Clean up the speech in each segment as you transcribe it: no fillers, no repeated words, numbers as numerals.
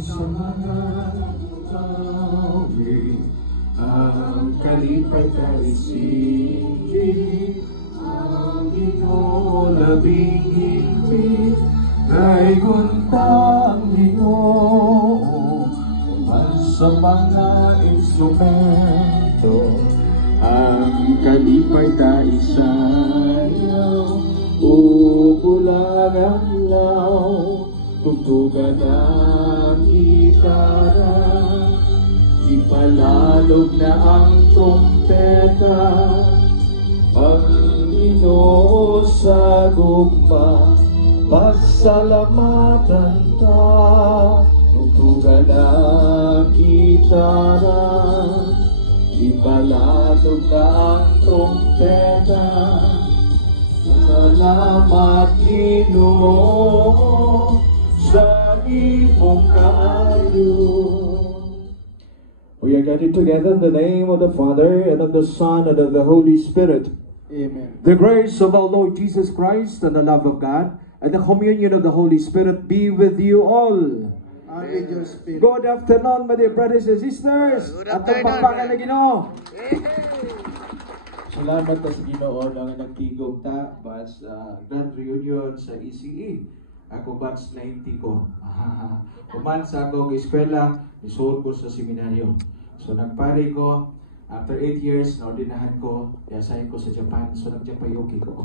sa mga tawid, ang kalipay taisipin, ang Ginoo labing higpit, kay guntang Ginoo, uman sa mga instrumento, ang kalipay taisayaw, ubulangan law, tugtugan ang gitara, ipalalog na ang trompeta, Panginoon sa gugma, pasalamatan ta, tugtugan ang gitara, ipalalog na ang trompeta, salamat Ginoo sa imong kaayo. We are gathered together in the name of the Father, and of the Son, and of the Holy Spirit. Amen. The grace of our Lord Jesus Christ, and the love of God, and the communion of the Holy Spirit be with you all. And with your spirit. Good afternoon, my dear brothers and sisters. At ang pagpakan na Ginoo. Salamat ta sa Ginoo nga nagtigog ta bas grand reunion sa ECE. Ako batch 90 ko. Kuman sa akong eskwela, isuod ko sa seminaryo. So nagpare ko, after 8 years, naordinahan ko, yasahin ko sa Japan. So nag-Japayuki ko.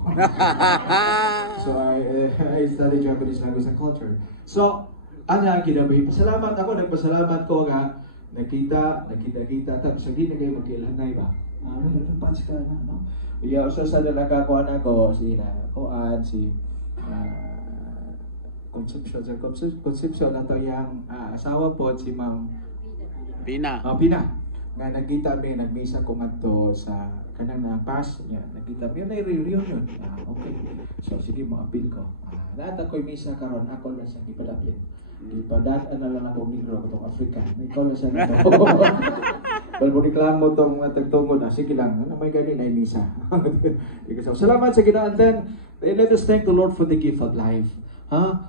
So I studied Japanese language and culture. So, ano ang kinabuhi? Pasalamat ako, nagpasalamat ko nga nakita tapos hindi na kayo magkailanay ba? Pans ka na, no? Iya, usa sa nakakuha na ko si Concepcion na to yung asawa po si Ma'am Pina. Pina. Nga nagkita mi, nagmisa ko ngadto sa kanang na pass niya. Nagkita mi na reunion. Okay. So sige mo appeal ko. Lahat ako'y misa karon ako lang sa ipadapin. Ipadaan na lang ako negro katong African. Ikaw na sa nato. Pero reklamo tong tagtungod sige lang. Ano may gani na misa. So salamat sa ginaanten. Let us thank the Lord for the gift of life.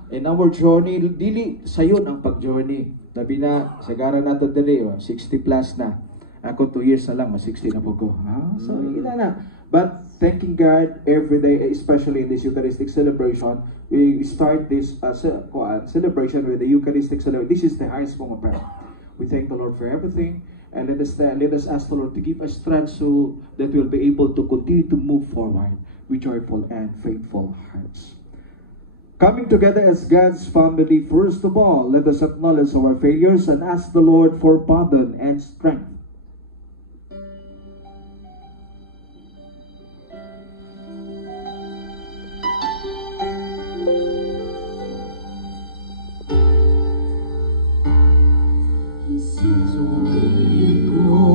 In our journey, dili sayon ang pag-journey. Labi na, sagara na ito dili, 60 plus na. Ako 2 years na lang, 60 na po ko. So, ina na. But thanking God every day, especially in this Eucharistic celebration, we start this celebration with the Eucharistic celebration. This is the highest form of prayer. We thank the Lord for everything, and let us ask the Lord to give us strength so that we'll be able to continue to move forward with joyful and faithful hearts. Coming together as God's family, first of all, let us acknowledge our failures and ask the Lord for pardon and strength. Isuri ko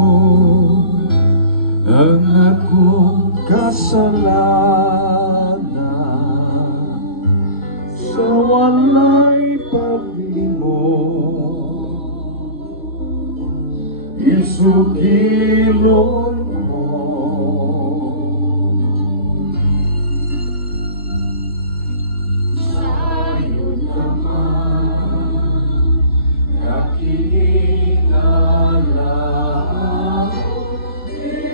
ang akong kasalanan sa walay paglimot, isugilon mo. Sayon naman nakiningala,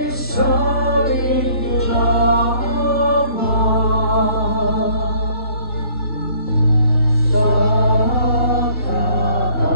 isaling lamang sa kaayo.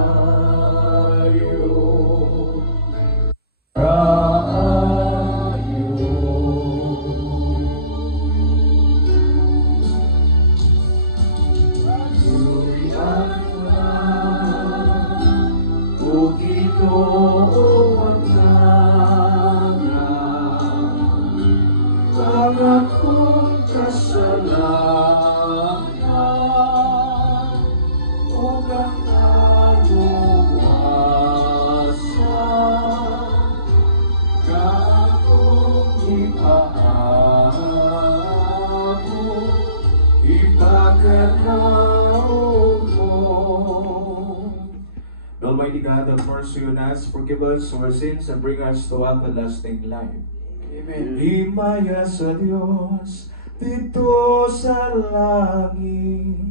Almighty God, have mercy on us, forgive us our sins, and bring us to everlasting life. Amen. Himaya sa Diyos dito sa langit.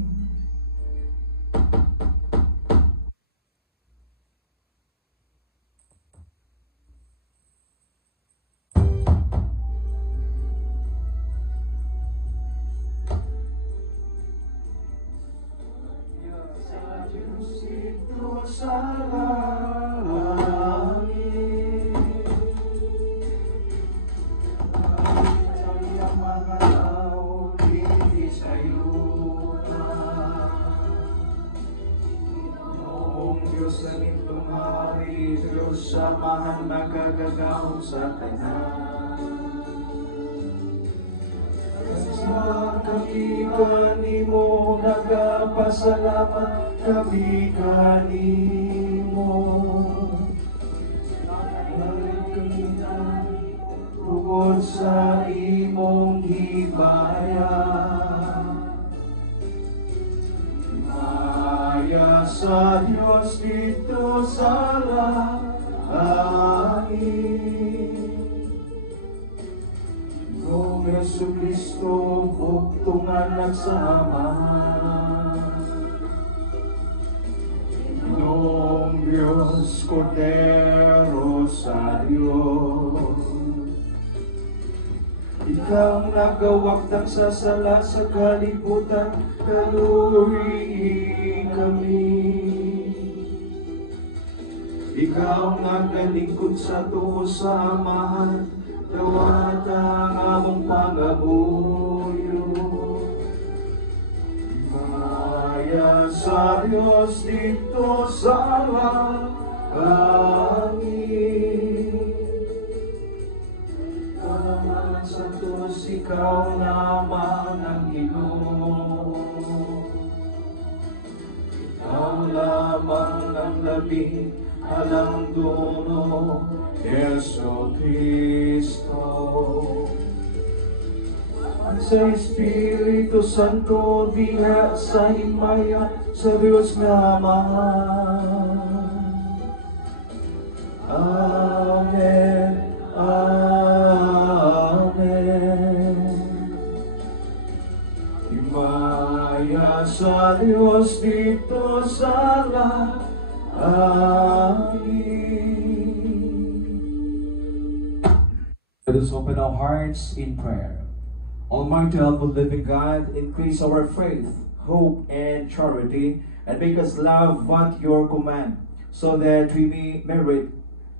sa langit. Sa iyang mga tao, hindi sa'yo na. Noong Diyos langit tumari, Diyos samahan magagagaw sa tanan. Sa kami kanimo, nagapasalamat kami kanimo. Tungkol sa imong himaya, himaya sa Diyos dito sa langit. Noong Yesu Kristo, bugtungan nagsamahan. Noong Diyos, Kordero sa Diyos, Ikaw nagawakdang sa sala sa kalibutan, kaluhi kami. Ikaw nagalingkod sa tuo sa amahan, dawata ang among pangabuyo. Maya sa Diyos dito sa langit. Ikaw naman sa Diyos, ikaw naman ang Ginoo. Ikaw lamang ang labing alang dulo, Yesu Kristo. Sa Espiritu Santo, diha sa himaya sa Diyos nga mahal. Amen, amen. Himaya sa Diyos dito sa langit. Let us open our hearts in prayer. Almighty, helpful, living God, increase our faith, hope, and charity, and make us love what your command, so that we may merit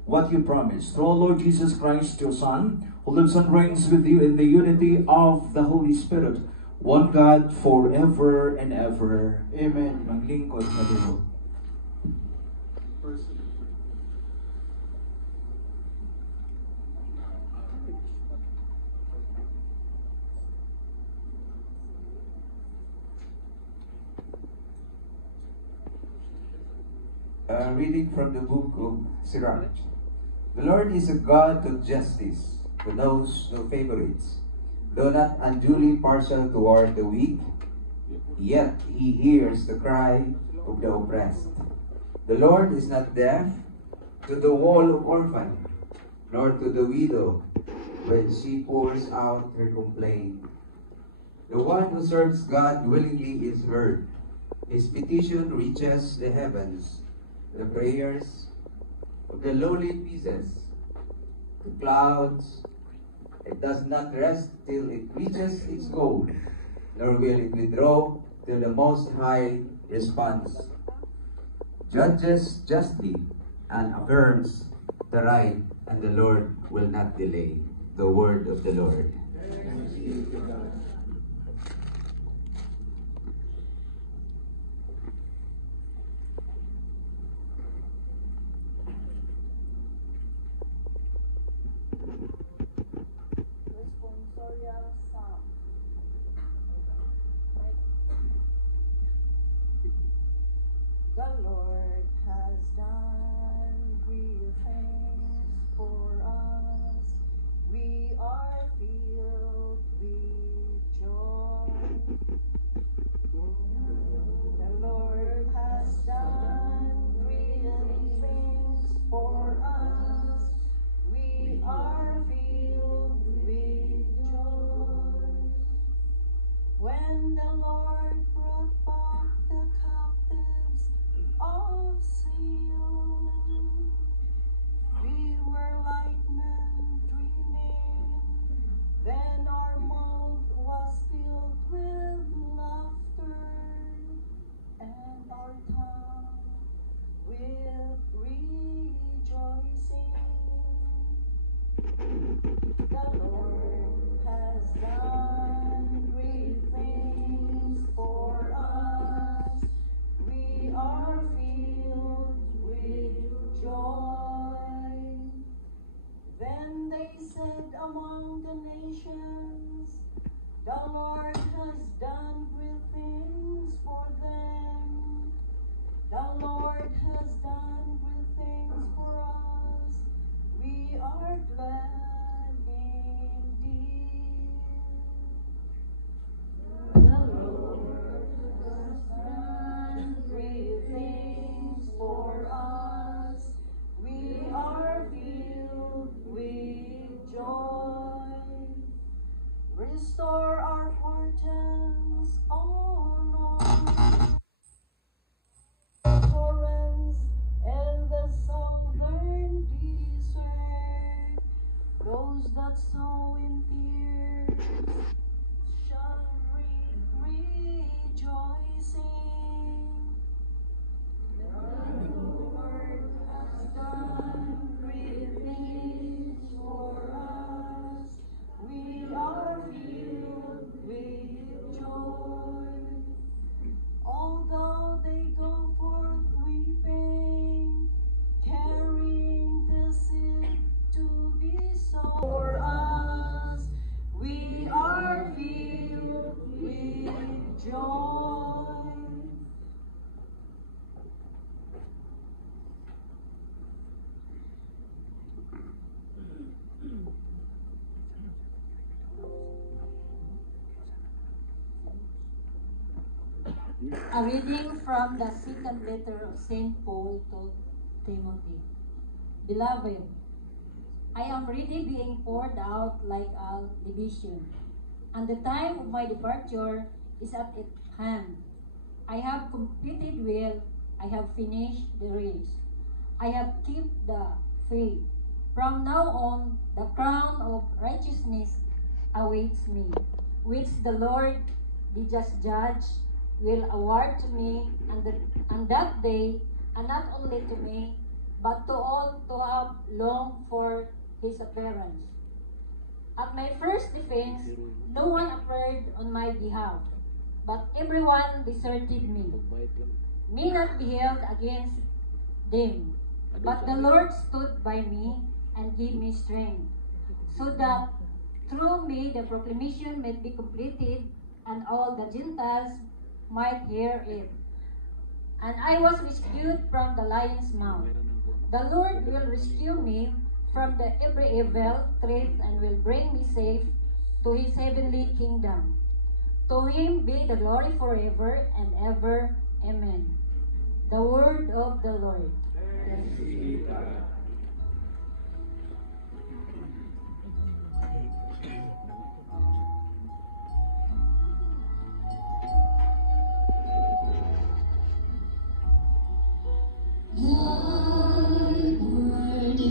what you promised. Through our Lord Jesus Christ, your Son, who lives and reigns with you in the unity of the Holy Spirit, one God, forever and ever. Amen. Maglingkod na Lord. Reading from the book of Sirach. The Lord is a God of justice, who knows no favorites. Though not unduly partial toward the weak, yet he hears the cry of the oppressed. The Lord is not deaf to the woe of orphan, nor to the widow when she pours out her complaint. The one who serves God willingly is heard. His petition reaches the heavens. The prayers of the lowly pieces to clouds. It does not rest till it reaches its goal, nor will it withdraw till the Most High responds. Judges justly and affirms the right, and the Lord will not delay. The word of the Lord. Responsorial Psalm. The Lord has done great things for us. We are filled with joy. The Lord has done great things for us. We are filled with joy. When the Lord brought back the captives of Zion, we were like men dreaming. Then our mouth was filled with laughter. that sow in tears shall reap rejoicing. The Lord has done great things for us. We are filled with joy. Although they go forth weeping, carrying the seed to be sown for us, we are filled with joy. A reading from the second letter of St. Paul to Timothy. Beloved, I am ready being poured out like a libation, and the time of my departure is at hand. I have completed well, I have finished the race. I have kept the faith. From now on, the crown of righteousness awaits me, which the Lord, the just judge, will award to me on that day, and not only to me, but to all who have longed for his appearance. At my first defense, no one appeared on my behalf, but everyone deserted me. Me not beheld against them, but the Lord stood by me and gave me strength, so that through me the proclamation might be completed, and all the Gentiles might hear it. And I was rescued from the lion's mouth. The Lord will rescue me from every evil threat and will bring me safe to his heavenly kingdom. To him be the glory forever and ever. Amen. The word of the Lord. Thanks be to God.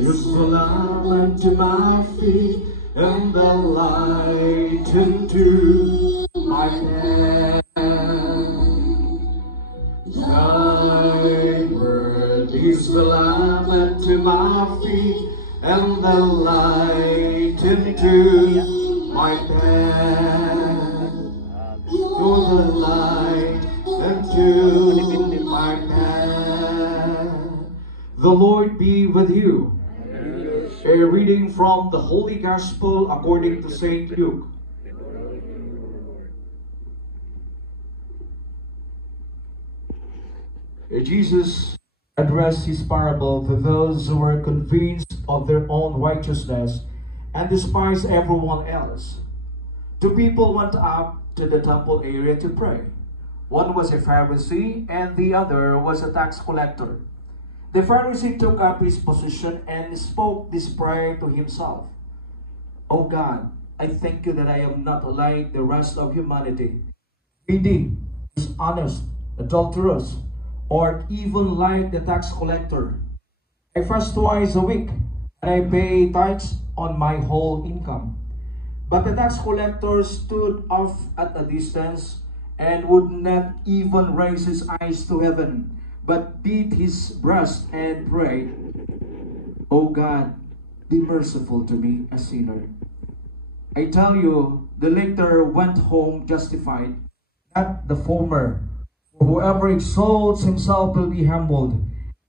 Is the lamp unto my feet and the light unto my path. Thy word is the lamp unto my feet and the light unto my path. Oh, the light unto my path. The Lord be with you. A reading from the Holy Gospel according to St. Luke. Jesus addressed his parable to those who were convinced of their own righteousness and despised everyone else. Two people went up to the temple area to pray. One was a Pharisee and the other was a tax collector. The Pharisee took up his position and spoke this prayer to himself. O God, I thank you that I am not like the rest of humanity, greedy, dishonest, adulterous, or even like the tax collector. I fast twice a week, and I pay tithes on my whole income. But the tax collector stood off at a distance and would not even raise his eyes to heaven, but beat his breast and prayed, O God, be merciful to me, a sinner. I tell you, the latter went home justified, not the former. For whoever exalts himself will be humbled,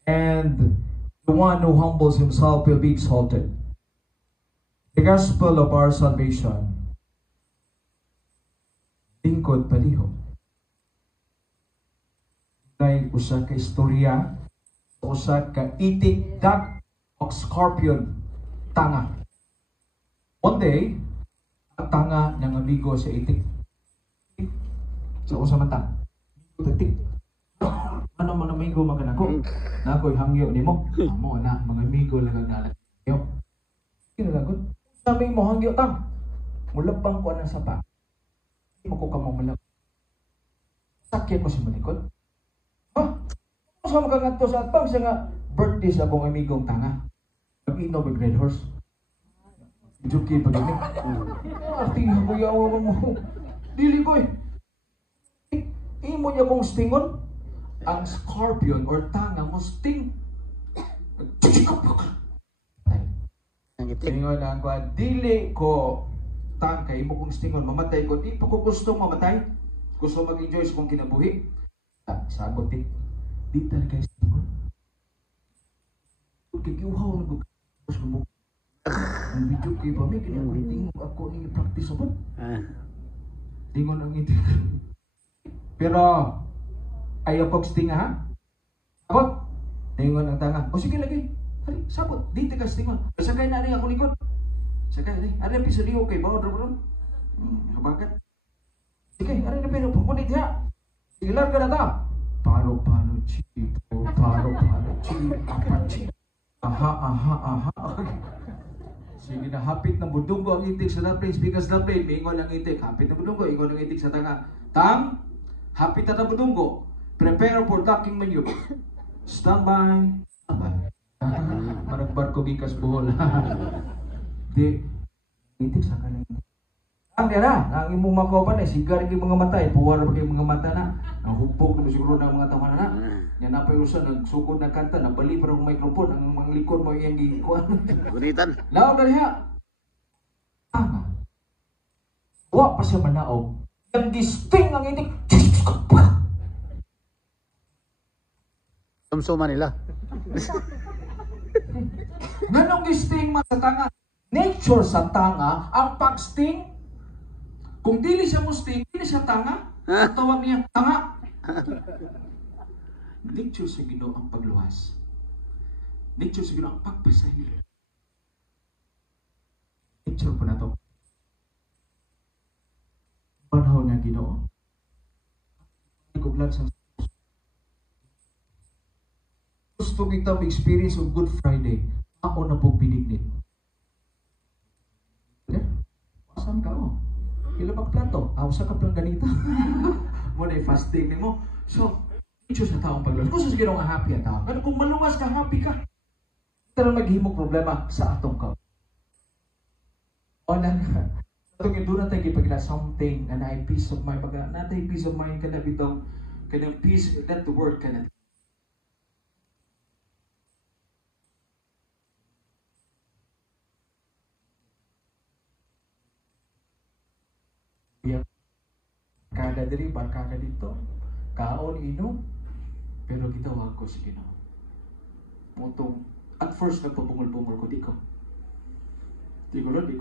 and the one who humbles himself will be exalted. The gospel of our salvation. Lingkod palihog. Ay usa ka istorya, usa ka itik duck o scorpion tanga. One day, ang tanga ng amigo sa itik. Sa usa man ta. Itik. Ano man amigo maganako? Nakoy hangyo nimo. Amo na mga amigo lang nagdalat. Yo. Kinalagot. Sabi mo hangyo ta. Mulabang ko ang sapa. Hindi mo ko kamo malab. Sakyan mo si malikod. Ha? Sa mga ngadto sa atbang sa nga birthday sa akong amigong tanga. Mag-inom ng Red Horse. Joke pa din. Tingnan ko yawa mo. Dili ko eh. Imo niya kong stingon. Ang scorpion or tanga mo sting. Stingon ang kwa. Dili ko tangka. Imo kong stingon. Mamatay ko. Di pa ko gustong mamatay. Gusto mag-enjoy sa kong kinabuhi. Sagot eh. Di talaga yung stingon. Kikiuhaw na ko. Ang video kayo pa, may kinakuliting ako ni practice mo. Tingon ang ngiti. Pero, ayaw kong stinga ha? Sabot! Tingon ang tanga. O sige lagi. Hali, sabot. Dito ka stingon. Sakay na rin ako likod. Sakay na rin. Ano yung pisaliho kay Bawad Rabron? Nakabagat. Sige, ano na pero pupunit ha? Sige, larga na ta. Paro-paro chito. Paro-paro chito. Apachi. Aha. Sige na, hapit na budunggo ang itik sa that place because that place, ingon ang itik. Hapit na budunggo, ingon ang itik sa tanga. Tang, hapit na budunggo. Prepare for docking maneuver. Stand by. Maragbar ko gikas buhol. Di, itik sa kanang. Ang dira, ang imong makopan eh, sigar yung mga mata eh, puwar pa yung mga mata na. Nahupog naman siguro ng mga tawanan na. Yan na pa yung usan, nagsugod ng kanta, nabali pa ng microphone, ang mga likod mo yung gikuan. Gunitan. Laog na niya. Wa pa siya manaog. Ang gisting ang itik. Sumsuma nila. Nanong gisting man sa tanga? Nature sa tanga, ang pagsting. Kung dili siya mo sting, dili siya tanga. Ang tawag niya, tanga. Nature sa Ginoo ang pagluwas. Nature sa Ginoo ang pagpasahil. Nature po na to. Panahon nga Ginoo. Igublan sa gusto kita mag-experience of Good Friday. Ako na pong binignit. Saan ka mo? Ilabak plato. Sa ka plang ganito. Muna yung fasting mo. So, ito sa taong pagluwas. Kung sa Ginoo nga happy ang tao. Pero kung malungas ka, happy ka. Ito na maghimong problema sa atong ka. O na nga. Itong yung doon natin ipagila something na na peace of mind. Pag natin peace of mind ka na bitong kanang peace, that the word ka na. Kada diri, barkada dito. Kaon, inom. Pero gitawag ko sa Ginoo. Putong, at first nagpabungol-bungol ko, di ko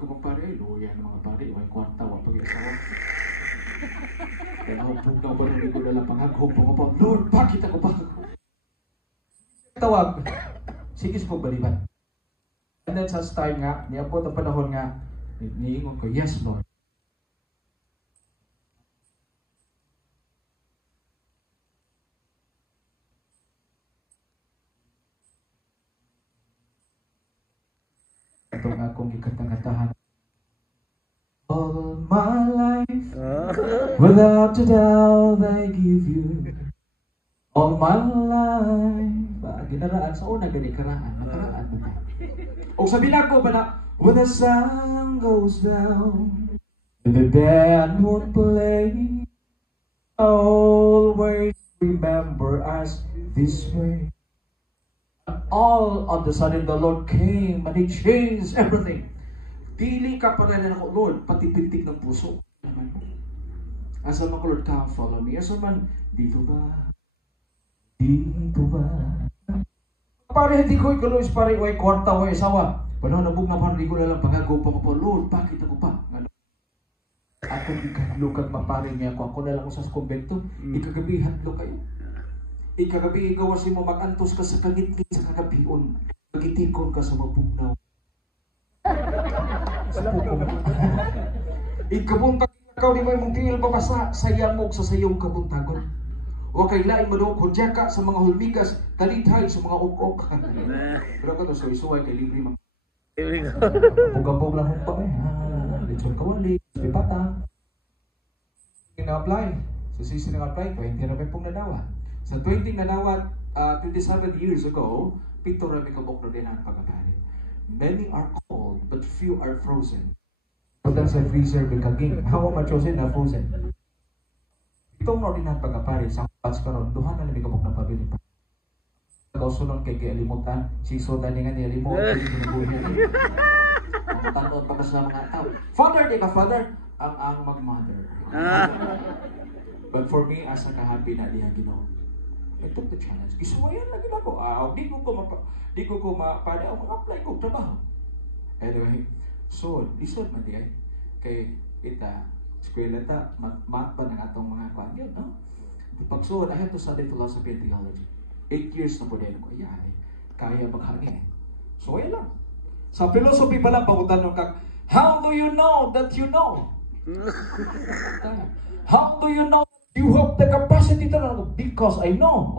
magpare, luya ng mga pare, may kwarta, wala pag-iasawa. Kaya hupog na ba rin ko nalang panghaghupo ko pa, Lord, bakit ako ba? Tawag, sige sa pagbaliban. And then sa time nga, niya po ang panahon nga, niingon ko, yes Lord. Itong akong ikatang-katahan. All my life, without a doubt I give you. All my life. Ginaraan sa una, karaan. Nakaraan mo tayo. O sabihin ako ba na, when the sun goes down, and the band won't play, always remember us this way. All of the sudden, the Lord came and He changed everything. Dili ka pa rin ako, Lord, pati pintig ng puso. Naman mo. Asa man ko, Lord, come follow me. Asa man, dito ba? Dito ba? Pare, hindi ko ikaluis pare, way kwarta, way isawa. Panahon na bug na parang, hindi ko nalang pangagaw pa ko po, Lord, bakit ako pa? Ako ikadlo kag maparing niya ako na lang sa kumbento. Ikagabi hadlo kayo. Ikagabi gawas mo magantos ka sa kagitgit sa kagabion. Pagitikon ka sa mabugnaw. Sa pukong. Ikabunta ikaw di mo mong tingil babasa sa yamog sa sayong kabuntagon. O kay lain mo doon kudya ka sa mga hulmigas, talidhay sa mga uk-uk. Pero ka to sa isuway kay libre man. Pugabog lang pa eh. Lechon kawali, pipata. Ina-apply. Sa season ng-apply, 20 na may pong nadawat. Sa 20 nadawat, 27 years ago, pito rami kabok na din ang pagkakalit. Many are called, but but few are frozen. Pagdan sa freezer may kaging. Hawa ma-chosen na frozen. Itong ordinat pagkapari sa patch karon duha na namin kabog na pabili pa. Kausunon kay alimutan, si Soda ni nga nilimot, tanod pa ko sa mga tao. Father, di ka father? Ang mag-mother. But for me, asa ka happy na diha Ginoo. I took the challenge. Gisuwayan lagi na ko. Di ko mapada ako mag-apply ko trabaho. Anyway, so lisod man di ay kay kita eskwela ta mat pa ng atong mga kuan yun, no? Pagsuod, I have to study philosophy and theology. 8 years na po din ako. Kaya maghangin. So, ayan lang. Sa philosophy pa lang, pagutan kag, how do you know that you know? How do you know you have the capacity to know? Because I know.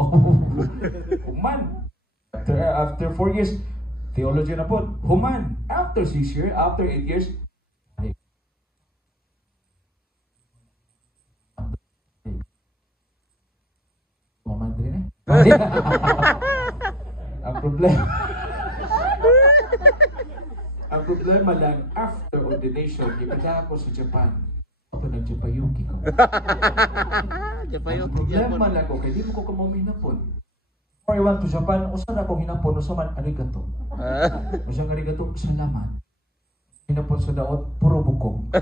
Human. After 4 years, theology na po. Human. After 6 years, after 8 years, ang problema lang after ordination ipada ako sa Japan ako nag-Japayuki ko. Ang problema lang ko kay di mo ko hinapon. Before I went to Japan usa na akong hinapon usa man arigato. Usa arigato salamat. Hinapon sa daot puro bukog.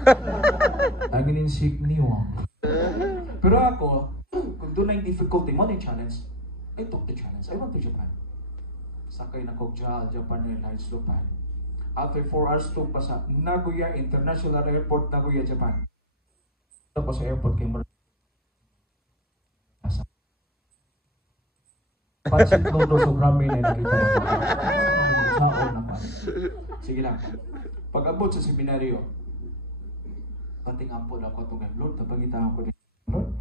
Ang ininsik niwa. Pero ako kung doon na yung difficulty mo na yung challenge, I took the challenge. I went to Japan. Sakay na ko Japan Airlines Japan. After 4 hours to pa sa Nagoya International Airport, Nagoya, Japan. Tapos sa airport kay Pansit noodles o ramen na nakita ko. Saon na pa. Sige lang. Pag-abot sa seminaryo, pating ampon ako itong Lord, napangitaan ko din. Lord,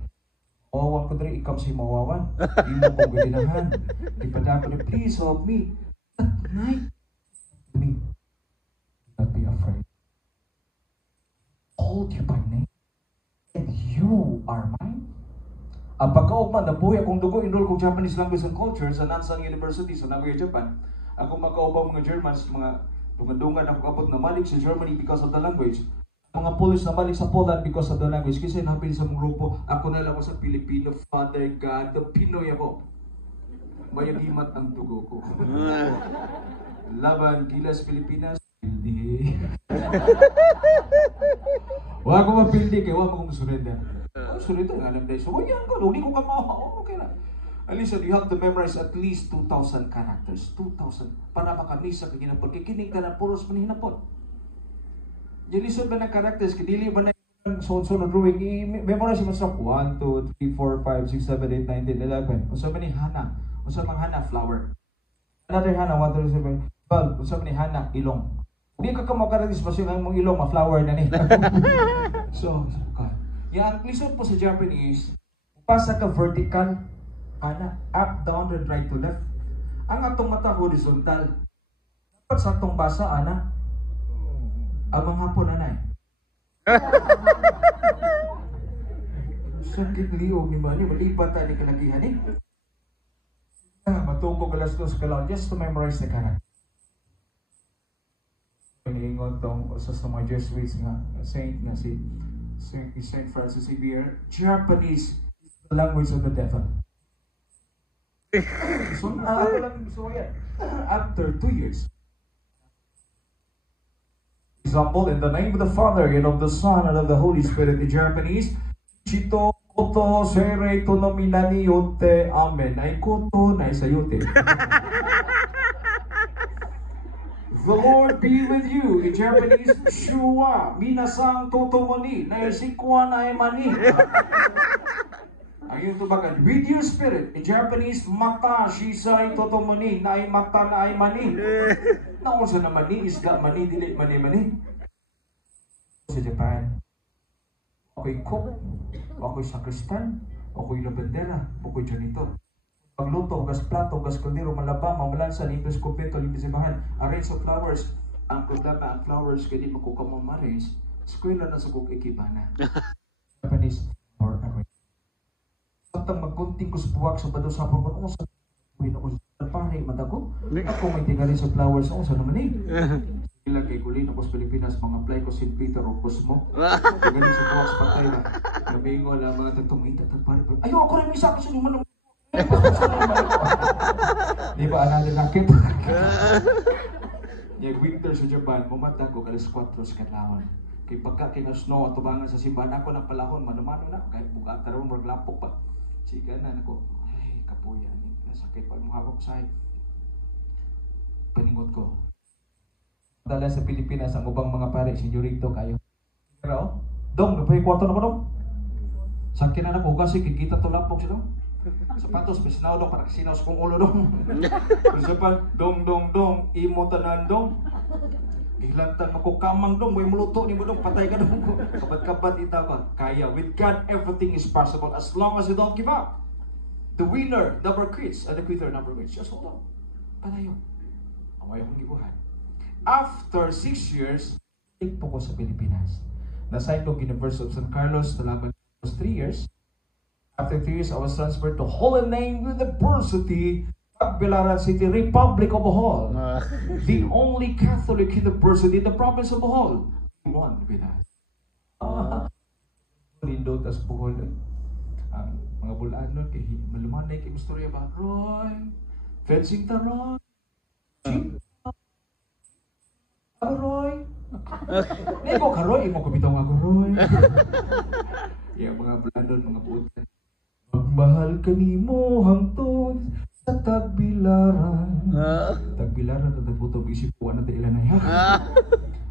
mawawan ko dali, ikaw si mawawan. Di mo ko galinahan. Di pa na ako na, please help me. At night, me. Not be afraid. Called you by name. And you are mine. Ang pagkaugman, nabuhay akong dugo, enroll kong Japanese language and culture sa Nansang University sa Nagoya, Japan. Ako makaupang mga Germans, mga dungan-dungan ako kapot na malik sa Germany because of the language. Mga Polish na balik sa Poland because of the language. Kasi napin sa mga grupo, ako na lang ako sa Pilipino, Father God, the Pinoy ako. Mayagimat ang dugo ko. Laban, Gilas, Pilipinas, Pildi. Wala ko mapildi kaya wala ko surrender. Surrender nga lang dahil. So, wayan ko, hindi ko kamawa. Okay na. At least you have to memorize at least 2,000 characters. 2,000. Para makamisa ka ginapon. Kaya kinig ka na puros manihinapon. Yung lisod ba ng characters, kidili ba na yung sunod drawing, i-memorize mo sa 1, 2, 3, 4, 5, 6, 7, 8, 9, 10, 11. Unsa man ni Hana? Unsa man Hana? Flower. Another Hana, 1, 2, 3, 4, 12. Unsa man ni Hana? Ilong. Hindi ka makaradis pa siya ng mong ilong, ma-flower na ni. So, yan, lisod po sa Japanese, pasa ka vertical, Hana, up, down, right to left. Ang atong mata horizontal. Dapat sa atong basa, Hana, abang hapon na sakit liog ni Mani, malipat tayo ni kalagihan eh. Matungkog alas 2 kalaw just to memorize the character. Paniingon tong sa mga Jesuits nga, saint nga si Saint Francis Xavier, Japanese is the language of the devil. So, ako lang gusto yan. After 2 years, example, in the name of the Father, and of the Son, and of the Holy Spirit, in Japanese, Chito koto serei to no minani yote, amen. Ay koto na isayote. The Lord be with you. In Japanese, Shuwa, minasang totomoni, na isikwa na mani. Ang yung tubagan, with your spirit. In Japanese, mata, shisai totomoni, na mata na mani. Naunsa na mani, isda mani, dili mani. Sa Japan, ako'y cook, ako'y sakristan, ako'y labandera, ako'y janitor. Pagluto, gas plato, gas kaldero, malaba, mamalansa, limpis kumpleto, limpis ibahan, arrange of flowers. Ang problema, ang flowers, kaya di makukamamarange, eskwela na sa kukikibana. Japanese, or arrange. Samtang magkunting ko sa buwak sa bado sa pagod, o sa pagod, o sa pare, matago, ako may tingali sa flowers, o sa naman eh. Ilang kay Gulin ako sa Pilipinas, mga apply ko St. Peter o Cosmo. Galing sa buwas patay na. Gamingo lang mga tatungita, tagpari pa. Ayaw, ako rin isa kasi naman. Di ba, another nakit? Yung winter sa Japan, mumatag ko kalas 4 sa kanlahon. Kay pagka kina-snow at tubangan sa simbahan ako ng palahon, manumano na, kahit bugata rin, maglapok pa. Sige na, ako, ay, kapuya, sakit pa mukha ko sa paningot ko. Dala sa Pilipinas, ang ubang mga pare, senyorito kayo. Pero, dong, napay kwarto na ko dong. Sakit na ako, kasi kikita to lapok siya dong. Sapatos, bisnaw dong, para kasinaw sa kong ulo dong. Isa pa, dong, imo tanan dong. Gilantan ako kamang dong, may muluto ni mo dong, patay ka dong. Kabat-kabat ita ba? Kaya, with God, everything is possible as long as you don't give up. The winner never quits, and the quitter never quits. Just hold on. Panayo. Away akong gibuhan. After 6 years, po ko sa Pilipinas. Nasigned ko University of San Carlos, nalaman ko 3 years. After 3 years, I was transferred to Holy Name University, Tagbilaran City, Republic of Bohol. The only Catholic university in the province of Bohol. One, Pinas. Lindot as Bohol. Ang mga bulaan nun, kay malumanay kay istorya ba? Roy, fencing ta Roy. Roy. Imo ka Roy, imo ko bitaw ako Roy. Yung mga bulaan nun, mga buutan. Magmahal ka nimo hangtod sa Tagbilaran. Tagbilaran na tagputog isip ko na ilan na yan.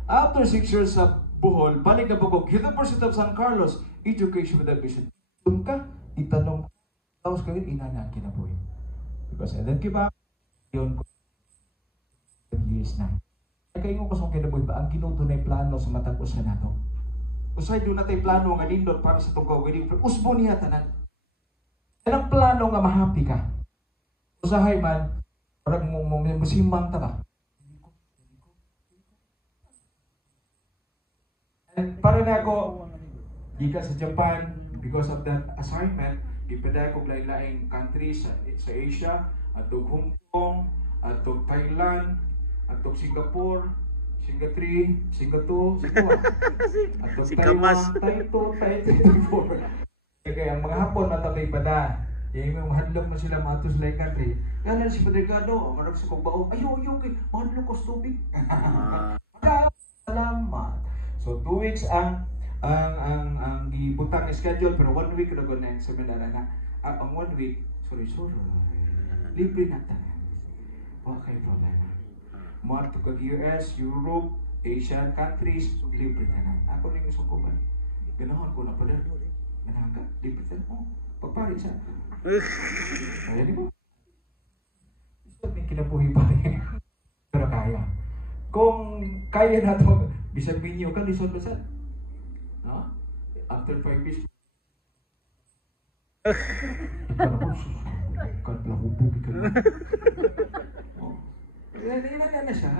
After 6 years sa Bohol, balik na po ko University of San Carlos, Education with Ambition. Doon ka, itanong tapos kayo, inana kinabuhi. Because I don't give up. Yun ko. Years na. Kaya yung kusong kinabuhi ba, ang ginuto na plano sa matag usa nato. Usay doon natin plano nga nindot para sa itong gawin. Usbo niya tanan. Yan ang plano nga mahappy ka. Usahay man, parang musimbang ta ba? And para na ako, gikan sa Japan, because of that assignment, ipaday ko lain-laing countries sa Asia, atog Hong Kong, atog Thailand, atog Singapore, Singapore, atog Taiwan, Taiwan, kaya ang mga Hapon matabay pa na. Yung mahadlok na sila matos like country. Kaya si Padregado, marag sa kugbao, ayaw, kay mahadlok ko sa tubig. Salamat. So 2 weeks ang gibutang schedule, pero 1 week na na yung seminar na. Ang 1 week, sorry, libre na tanan. Okay, problema. Mga to US, Europe, Asian countries, libre na. Ako rin yung sukupan. Ganahan ko na pala. Ganahan ka, libre na. Pagpari siya. Kaya di ba? May kinabuhi pa rin. Pero kaya. Kung kaya na ito, bisag minyo ka, lisod-lisod. No? After 5 years, ikaw na po, susunod. Lahubog ka na. Ilan na siya.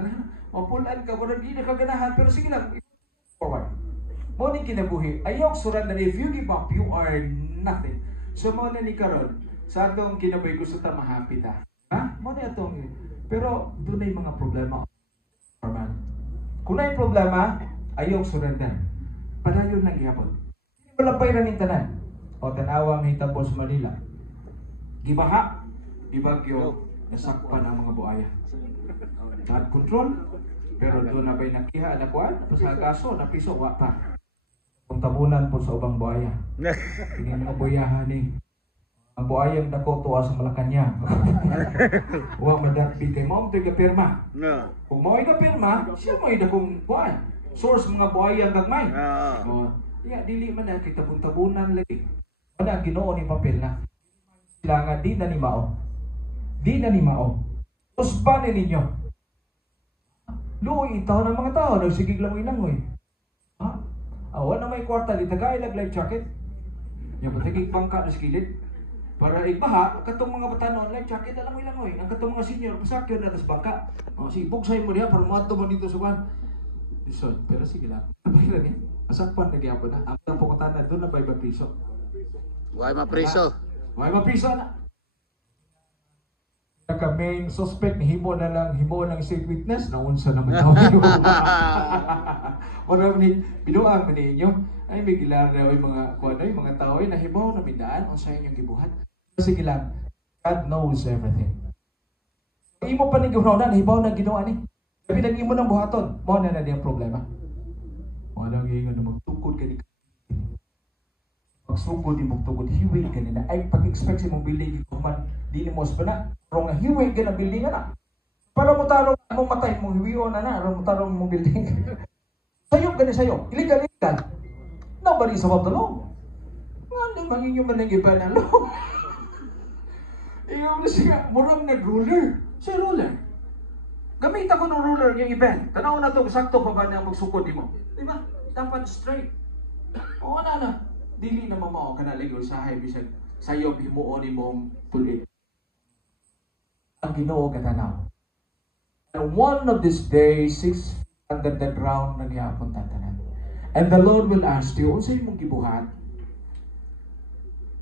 Mapulaan ka, walang di na kaganahan, pero sige lang. Forward. Morning kinabuhi, ayaw surat na if you give up, you are nothing. So mo na ni karon sa atong kinabuhi gusto ta mahappy ta. Ha? Mo na atong pero doon ay mga problema. Kung ay problema, ayaw surrender. Padayon lang gihapon. Wala pay ra ning tanan. O tanawa ang hitabo sa Manila. Gibaha, gibagyo, nasakpan ang mga buaya. Not control, pero doon na ba'y nakiha, nakuan, pasagaso, napiso, wapa. Kung tabunan po sa ubang buaya. Ini mga buyahan ni. Ang buayang dako tuwa sa Malacanang. Wa madatbi kay mo ito pirma. Kung mo pirma, siya mo dakong buwan. Source mga buaya gagmay. Ya dili man na kita tabunan lagi. Wala Ginoo ni papel na. Sila nga di na ni mao. Di na ni mao. Usbanin ninyo. Luoy itaw ng mga tao nagsigig lang inangoy. Ha? Awan na may kwarta di tagay life jacket. Yung patigig bangka na skilid. Para igbaha, katong mga batanon, life jacket na lang ilangoy. Ang katong mga senior, pasakyan na tas bangka. Sibog sa'yo mo diya, para mato mo dito sa kwan. Pero sige lang. Abay lang eh. Masakpan na gyapon na. Ang pukatan na doon na 5 piso. Why mapriso? Why mapriso na? Ka main suspect ni himo ng state witness na unsa naman daw. Wala ni binuang man ninyo. Ay may gilar na mga kuan ay mga tao ay nahibaw na mindaan unsa inyong gibuhat. Sige lang. God knows everything. Imo pa ning gihuna nahibaw na ginawa ni. Sabi nag imo ng buhaton, mo na diyang problema. Mo na gingon na magtukod kani. Pagsugod di mo tugod hiwi kanina ay pag-expect sa mong building ikuman dili mo na pero nga hiwi ka na building na para mo tarong among matay mong hiwion na aron mo tarong mong building sayop gani sayo illegal nobody is above the law nga di manginyo man ang iba na law ikaw na siya murang nag-ruler siya ruler gamit ako ng ruler yung event tanaw na to sakto pa ba na magsukod di mo di ba dapat straight oo na dili na mamao ka na ligaw sa hay bisan sayo himuon imong tulit. Ang Ginoo katanaw. And one of these days, 6 under the ground nagyapon tatanan. And the Lord will ask you, unsa imong gibuhat?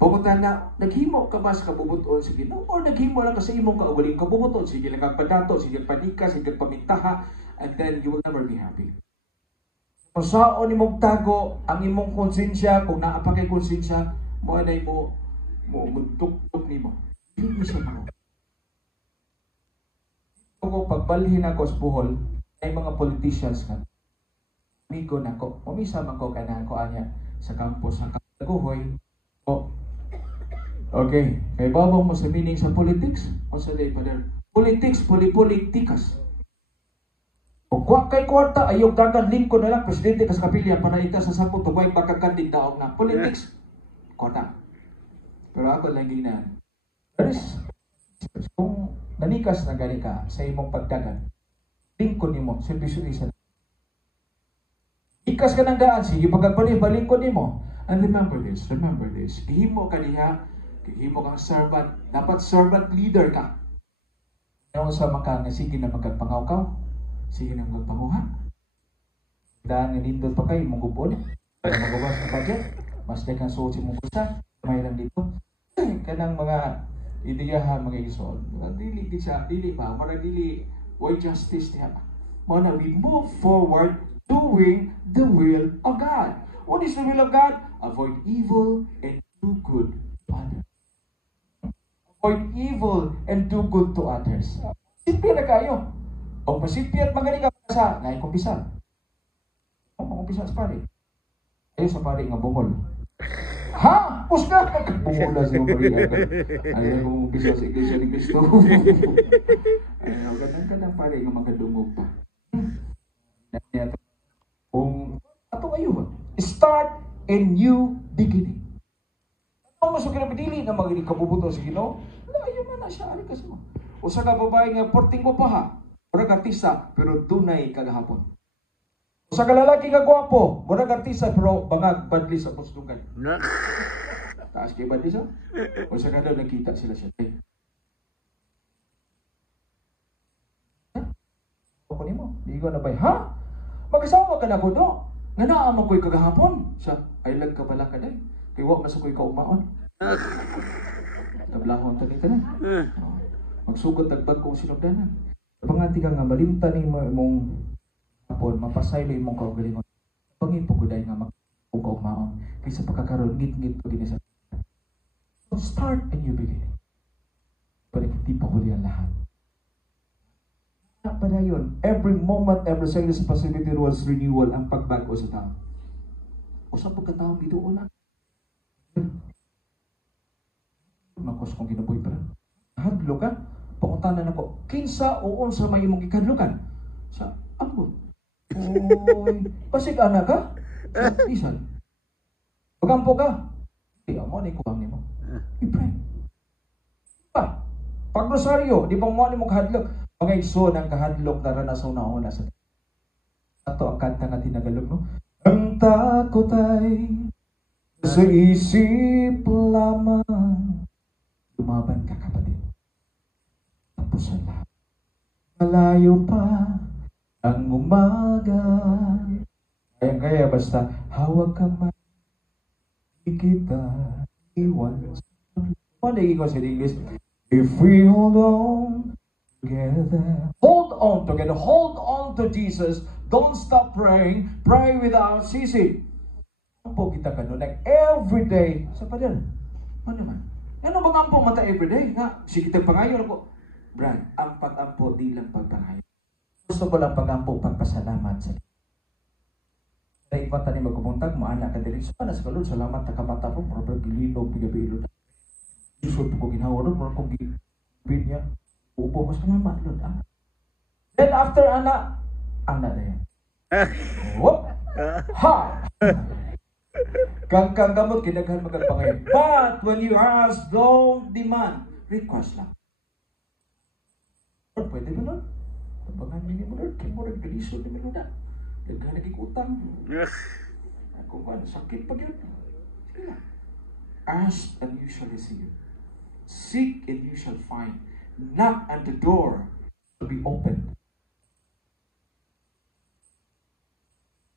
Pumunta na, naghimo ka ba sa kabubuton sa Ginoo or naghimo lang ka sa imong kaugaling kabubuton? Sige lang kang padato, sige panika, sige pamintaha, and then you will never be happy. Kung saan imong tago ang imong konsensya, kung naa pa kay konsensya, mo anay mo tuk-tuk nimo. Hindi siya mo. Kung pagbalhin ako sa buhol, ay mga politicians nga. Amigo nako, umisa man ko kanang ko anya sa campus ng Kaguhoy. O, okay, kay babang mo sa meaning sa politics, o sa day pa der. Politics, politikas. O kuha kay kwarta, ayog dagan lingkod na lang, presidente kas kapilya, panalita sa 10 tubay, pagkakandig daog na. Politics, kwarta. Pero ako lang ginan. Kung nanikas na gani ka sa imong pagdagan, lingkod nimo, servisyo isa. Ikas ka ng daan, sige pagkagpalit, balingkod nimo. And remember this. Gihimo ka diha, gihimo kang servant. Dapat servant leader ka. Ano sa maka nga sige na magpangawkaw? Sige na magpanguha. Dahil nga nindot pa kayo, mong gubon. Para magawas ng budget. Mas dekang suot si mong kusa. May lang dito. Kanang mga ideyahan mga isol. Dili ba? Marag dili. Why justice niya ba? Mana we move forward doing the will of God. What is the will of God? Avoid evil and do good to others. Avoid evil and do good to others. Simple na kayo. O masipit at magaling ka sa ngayon kumpisal. O kumpisal sa pari. Ayaw sa pari nga bungol. Ha? Pusga! Bungol na siya Maria. Ayaw kong kumpisal sa Iglesia ni Cristo. Ayaw ganang pari nga magadungog pa. Kung ato kayo start a new beginning. Ano mas kinapidili na magaling kabubuto sa Ginoo? Ayaw na siya. Ano kasi mo? O sa kababae nga porting mo pa ha? Murag artista, pero tunay kagahapon. Sa kalalaki ka gwapo, murag artista, pero bangag badli sa pustungan. Taas kay badli sa? O sa kada nakita sila siya. Ako ni mo, ligo na ba? Ha? Mag-asawa ka na ko do? Nga naamang ko'y kagahapon. Sa, ay lag ka pala ka day. Kaya wak na sa ko'y kaumaon. Tablahon ta nito na. Magsugot tagbag kong sinugdanan. Pangati ka nga, malimta ni mong hapon, mapasay na mong kaugalingon. Pangipuguday nga magpungkaw-maon. Kaysa pagkakaroon, ngit-ngit pa ginisa. So start a new beginning. Pero hindi pa huli ang lahat. Pada yun, every moment, every second sa possibility was renewal ang pagbago sa tao. O sa pagkataong dito, una. Makos kong ginaboy pa rin. Hadlo ka? Pakuntanan ako, kinsa uon sa may mong ikadlukan? Sa ambot. Oy, pasig ana ka? Sa isan. Pagampo ka? Di mo ni kuwang nimo. I-pray. Pa, pag rosaryo, di ba mo ni mong kahadlok? Mga iso ng kahadlok na ranasaw na una sa ato ang kanta nga tinagalog, no? Ang takot ay sa isip lamang. Lumaban ka, kapatid. Tapos ang lahat. Malayo pa ang umaga. Kaya basta hawak ka man. Di kita iwan. Ano naging ko sa English? If we hold on together. Hold on together. Hold on to Jesus. Don't stop praying. Pray without ceasing. Ampo kita kanon like every day sa padel. Ano naman? Ano bang ampo mata every day? Nga, sige kita pangayon ako. Brad, ang pag-ampo di lang pagpangayon. Gusto ko lang pag-ampo pagpasalamat sa Dahil pa tani magkubuntag, maanak ka diri. Sana sa kalod, salamat na kamata po. Para gilinog, bigabilo na. Gusto ko ginawa doon, para kong gilipin niya. Upo, mas salamat, Lord. Then after anak na yan. Whoop! Ha! Kang gamot, kinaghan magkapangayon. But when you ask, don't demand. Request lang. Lord, pwede ba, Lord? Tabangan niyo mo, Lord. Kaya mo rin galiso ni Lord. Daghan nagikutang. Ako ba, sakit pa yun. Sige lang. Ask and you shall receive. Seek and you shall find. Knock at the door will be opened.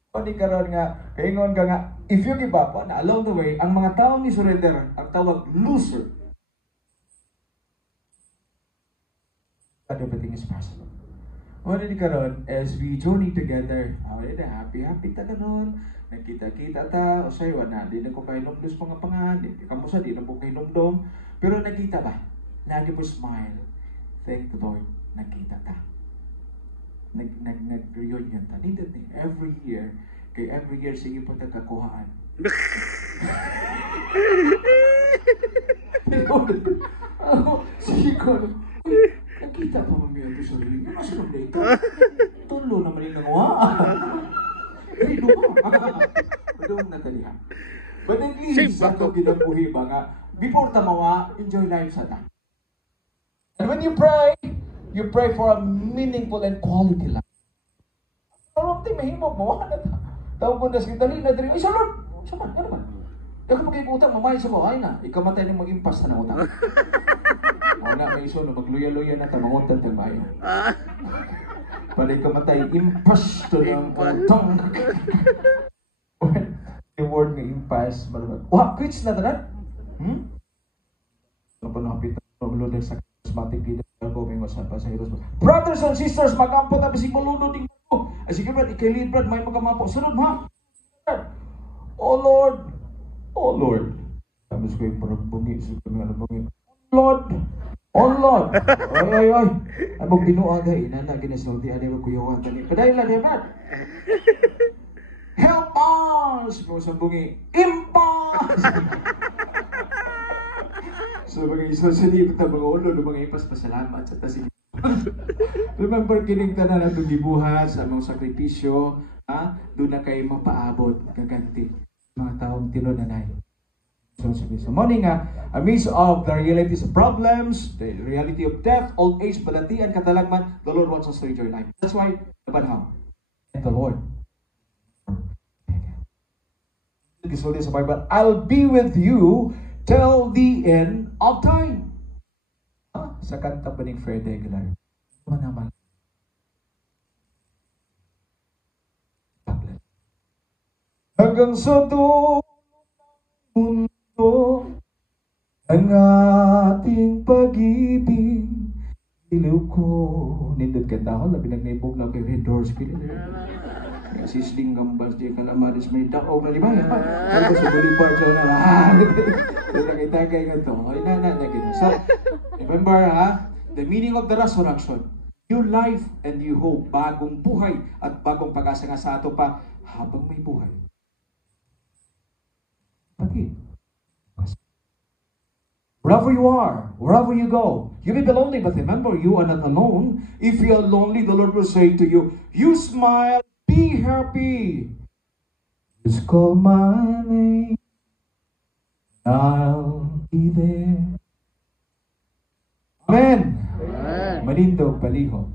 Pwede karon nga, kaingon ka nga, if you give up, na along the way, ang mga taong ni surrender, ang tawag loser. Everything is possible. Pwede karon, as we journey together, happy ta kanon, nagkita-kita ta, o sa'yo, di na ko kainomdos mga pangan, di kamusa, di na po kainomdom, pero nakita ba? Lagi po smile. Thank the Lord, nakita ta. Nag-reunion ta. Nindot ni every year, kay every year sige po nagkakuhaan. Sige ko, nakita pa mami ito sa rin. Yung masunod na ito. Tulo naman yung nangawa. Ay, lupa. Doon na kaniha. But at least, bago ginabuhi ba nga, before tamawa, enjoy life sa ta. And when you pray for a meaningful and quality life. Parang di mahimog, mawa na ta. Tawag ko na dali na dali. Ay, sa Lord! Saman, ano man? Dahil magkikutang, mamay sa buhay na. Ikamatay ng mag-impas na utang. O na, may iso na magluya-luya na ta, manguntan tayo bayan. Para ikamatay, impas to ng utang. Yung word may impas, malaman. Wah, quits na tanan? Ano pa nakapit ang loader sa charismatic leader ko, may masapa sa heroes. Brothers and sisters, mag-ampot na bisig malunod din ko. Ay sige brad, ikay-lead brad, may magkamapo. Sunod ha? Oh Lord. Tapos ko yung parang bungi, sige kami ano bungi. Oh Lord. Ay. Ay mong binuagay, inana, ginasulti, ano yung kuyawan tani. Padayin lang yan brad. Help us! Kung sa bungi, impas! So mga isosunod na mga ulo, mga ipas pasalamat sa tasig. Remember, kining tanan na itong gibuhat sa mga sakripisyo, doon na kayo mapaabot, gaganti. Mga taong tinunanay. So morning amidst of the realities of problems, the reality of death, old age, balatian, katalagman, the Lord wants us to enjoy life. That's why, how? And the Lord. Gisulti sa Bible, I'll be with you till the end of time. Sa kanta pa ng Fred Aguilar. Manaman. Hanggang sa dulo ng mundo, ang ating pag-ibig, ilaw ko. Nindot ka tao, labi nag-naibog na kay Red Doors. Sisling gambas di kalamaris may daog na di ba? Ako sa Bolivar siya na nakitagay nga to. Ay na gito. So, remember the meaning of the resurrection. New life and new hope. Bagong buhay at bagong pag-asa nga sa ato pa habang may buhay. Pati. Wherever you are, wherever you go, you may be lonely, but remember, you are not alone. If you are lonely, the Lord will say to you, you smile. Be happy. Just call my name. I'll be there. Amen. Manindog paliho.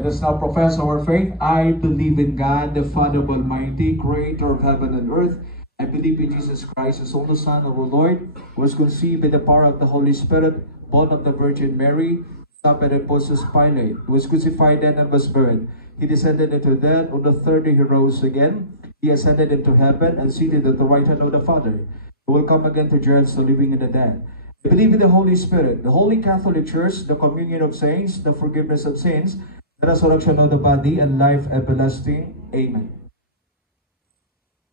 Let us now profess our faith. I believe in God, the Father Almighty, creator of heaven and earth. I believe in Jesus Christ, His only Son, our Lord, who was conceived by the power of the Holy Spirit, born of the Virgin Mary, suffered and Pontius Pilate, who was crucified and was buried. He descended into death. On the third day he rose again. He ascended into heaven and seated at the right hand of the Father. He will come again to judge the living and the dead. I believe in the Holy Spirit, the Holy Catholic Church, the communion of saints, the forgiveness of sins, the resurrection of the body, and life everlasting. Amen.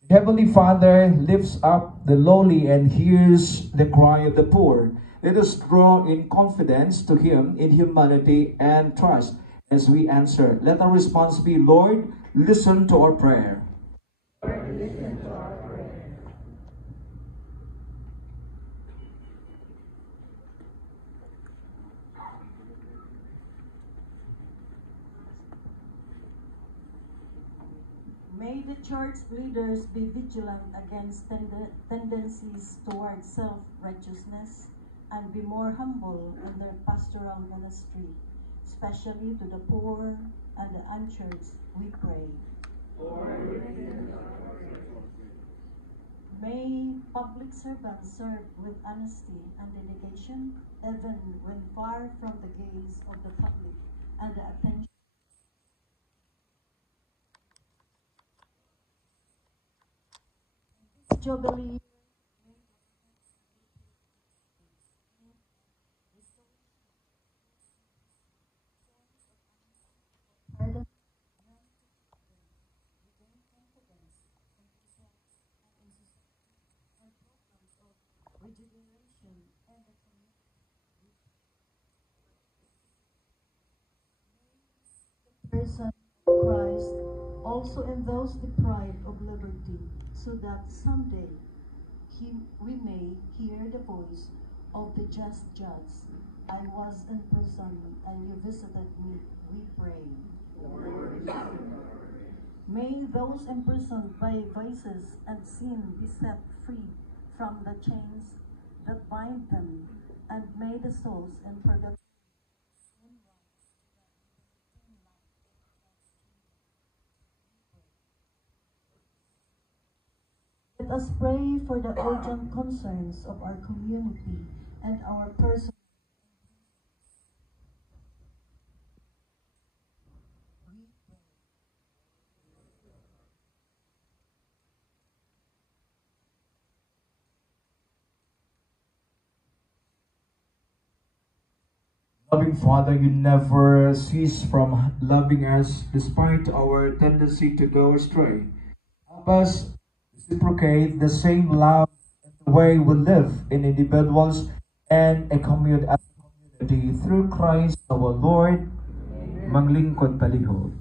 Heavenly Father lifts up the lowly and hears the cry of the poor. Let us draw in confidence to Him in humility and trust as we answer. Let our response be, Lord, listen to our prayer. May the church leaders be vigilant against tendencies towards self-righteousness and be more humble in their pastoral ministry, especially to the poor and the unchurched, we pray. May public servants serve with honesty and dedication, even when far from the gaze of the public and the attention. Jubilee. Pardon. Regeneration and the person of Christ also in those deprived of liberty, so that someday we may hear the voice of the just judge. I was in prison and you visited me, we pray. May those imprisoned by vices and sin be set free from the chains that bind them, and may the souls in purgatory. Let us pray for the urgent concerns of our community and our person. Loving Father, you never cease from loving us despite our tendency to go astray. Help us reciprocate the same love in the way we live in individuals and a community through Christ our Lord. Manglingkod palihog.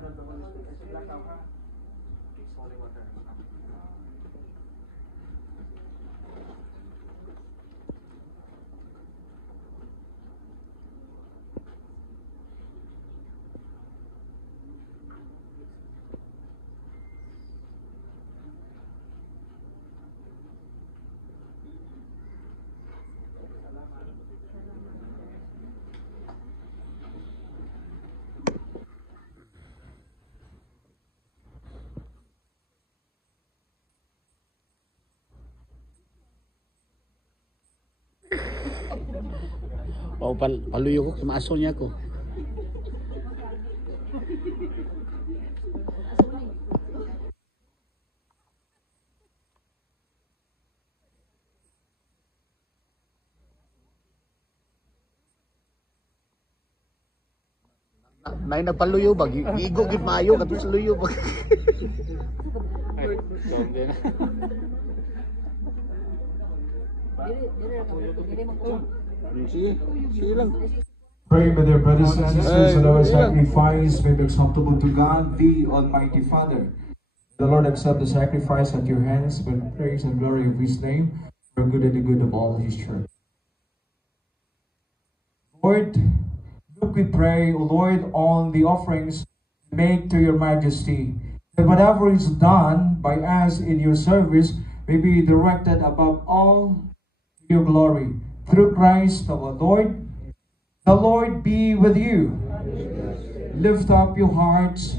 Son, and the Holy Spirit. Kasi blackout ha. It's holy water. O paluyo ko, maaso niya ko. Nay nagpaluyo ba? Gigo gid maayo kadto sa luyo ba? Pray, my dear brothers and sisters, that our sacrifice may be acceptable to God, the Almighty Father. The Lord accept the sacrifice at your hands for the praise and glory of His name, for good and the good of all His church. Lord, look, we pray, O Lord, on the offerings made to your majesty, that whatever is done by us in your service may be directed above all to your glory. Through Christ our Lord, the Lord be with you. Lift up your hearts.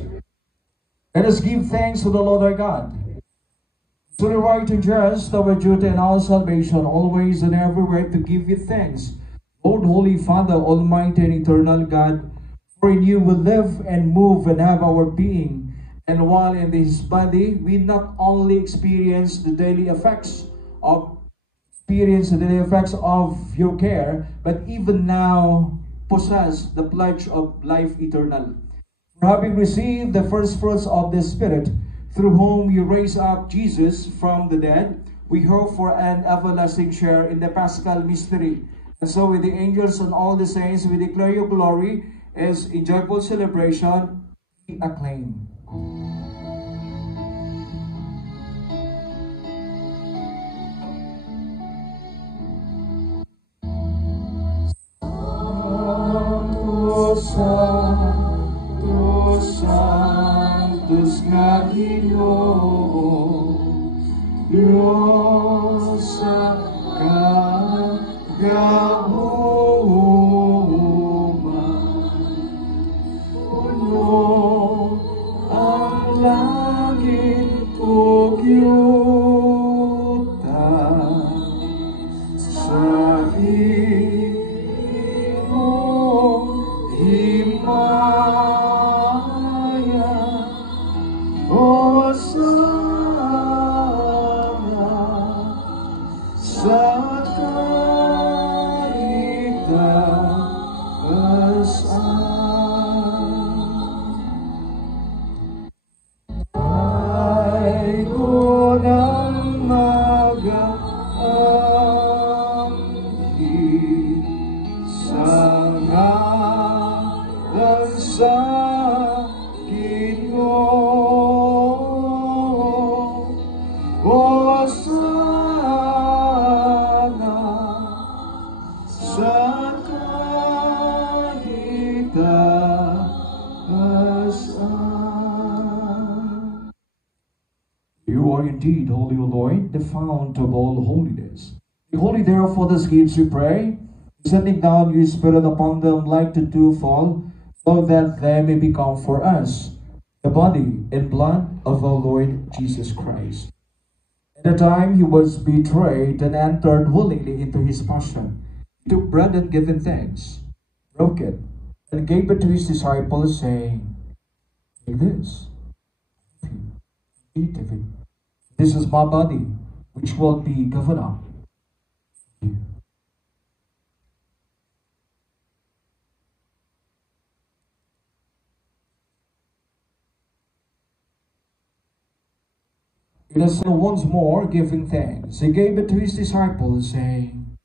Let us give thanks to the Lord our God. To the right and just, our duty and our salvation, always and everywhere to give you thanks. Lord, Holy Father, Almighty and Eternal God, for in you we live and move and have our being. And while in this body, we not only experience the daily effects of your care, but even now possess the pledge of life eternal. For having received the first fruits of the Spirit, through whom you raise up Jesus from the dead, we hope for an everlasting share in the Paschal mystery. And so with the angels and all the saints, we declare your glory as in joyful celebration, we acclaim. Santos, Santos nga Ginoo, Diyos sa kagahuman, puno ang langit ug yuta sa himaya, Hosanna sa kaitaasan. Ay kunang mag-aamhi sa ngalan sa Ginoo, Hosanna sa kahitaasan. You are indeed holy, O Lord, the fount of all holiness. Be holy, therefore, these gifts we pray, sending down your Spirit upon them like the dewfall, so that they may become for us the body and blood of our Lord Jesus Christ. At the time he was betrayed and entered willingly into his passion, he took bread and giving thanks, broke it, and gave it to his disciples, saying, "Take this, eat of it. This is my body, which will be given up for you." It is once more giving thanks. He gave it to his disciples, saying,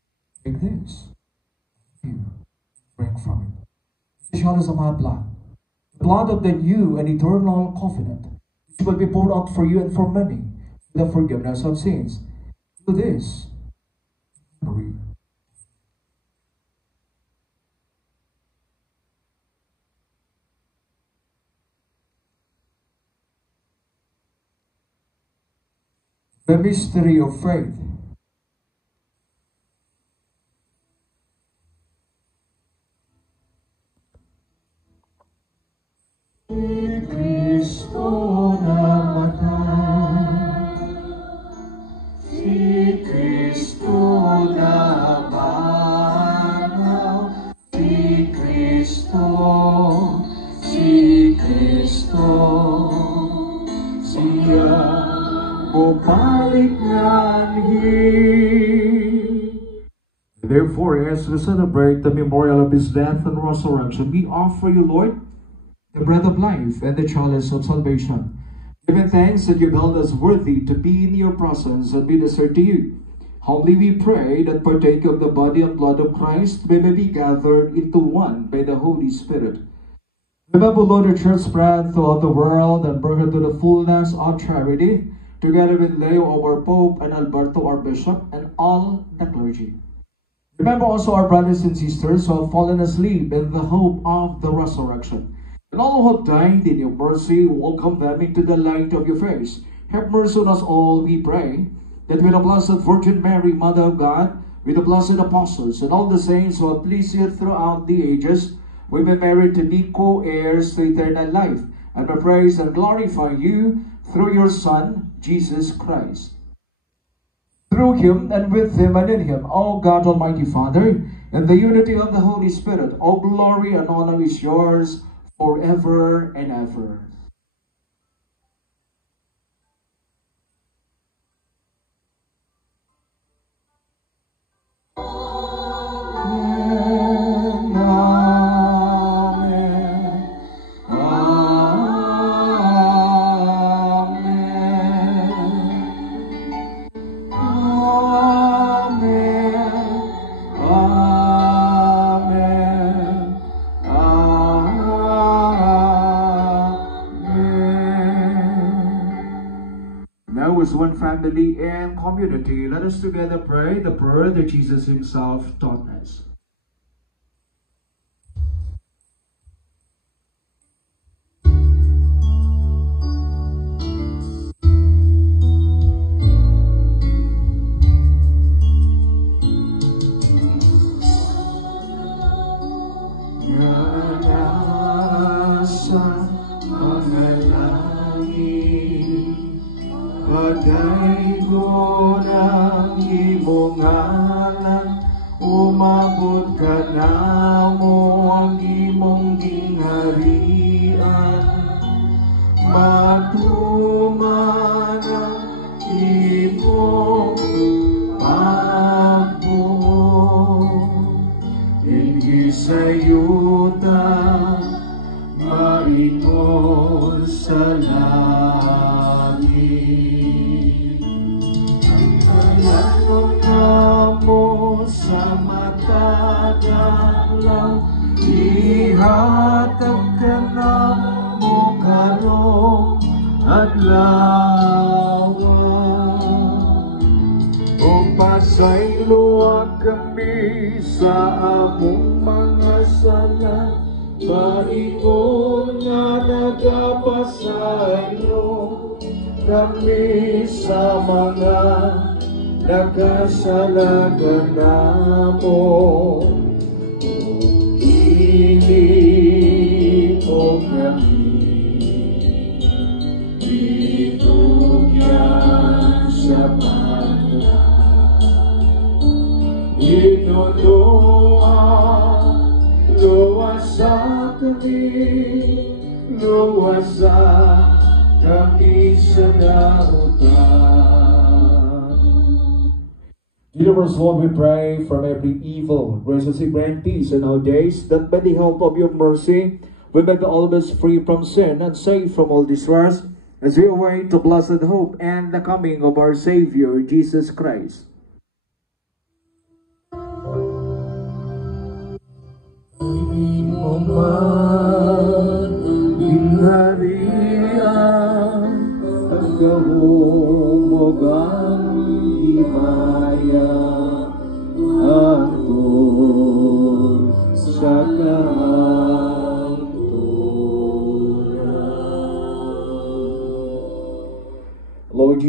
"Take this, you drink from it. This is my blood, blood of the new and eternal covenant, which will be poured out for you and for many, for the forgiveness of sins. Do this. Memory. The mystery of faith. Cristo namatay, si Cristo nabanaw, si Cristo, siya bumalik nganhi. Therefore, as we celebrate the memorial of His death and resurrection, we offer you, Lord, the bread of life and the chalice of salvation. Giving thanks that you've held us worthy to be in your presence and minister to you. Humbly we pray that partake of the body and blood of Christ, we may be gathered into one by the Holy Spirit. Remember, Lord, the church spread throughout the world and bring her to the fullness of charity, together with Leo, our Pope, and Alberto, our Bishop, and all the clergy. Remember also our brothers and sisters who have fallen asleep in the hope of the resurrection. And all who have died in your mercy, welcome them into the light of your face. Have mercy on us all, we pray, that with the Blessed Virgin Mary, Mother of God, with the blessed apostles, and all the saints who have pleased you throughout the ages, we may merit to be co-heirs to eternal life, and may praise and glorify you through your Son, Jesus Christ. Through him, and with him, and in him, O God Almighty Father, in the unity of the Holy Spirit, all glory and honor is yours, forever and ever. Amen. Amen. Now as one family and community, let us together pray the prayer that Jesus himself taught us. Paday ko ng imong ngalan, umabot ka na mo ang imong gingharian. Matuman ang imong pagbuo, hindi sayuta maingon sa sa matagalang ihatag ka na mo karong adlaw. O pasayloan kami sa among mga sala, maingon nga nagapasaylo kami sa mga nakasalagan namo. Pili mo kami, itugyan sa pala, inunuwa, luwasa kami sa nautan. Universe Lord, we pray from every evil, graciously grant peace in our days, that by the help of your mercy, we may be always free from sin and safe from all distress, as we await the blessed hope and the coming of our Savior, Jesus Christ. Mo man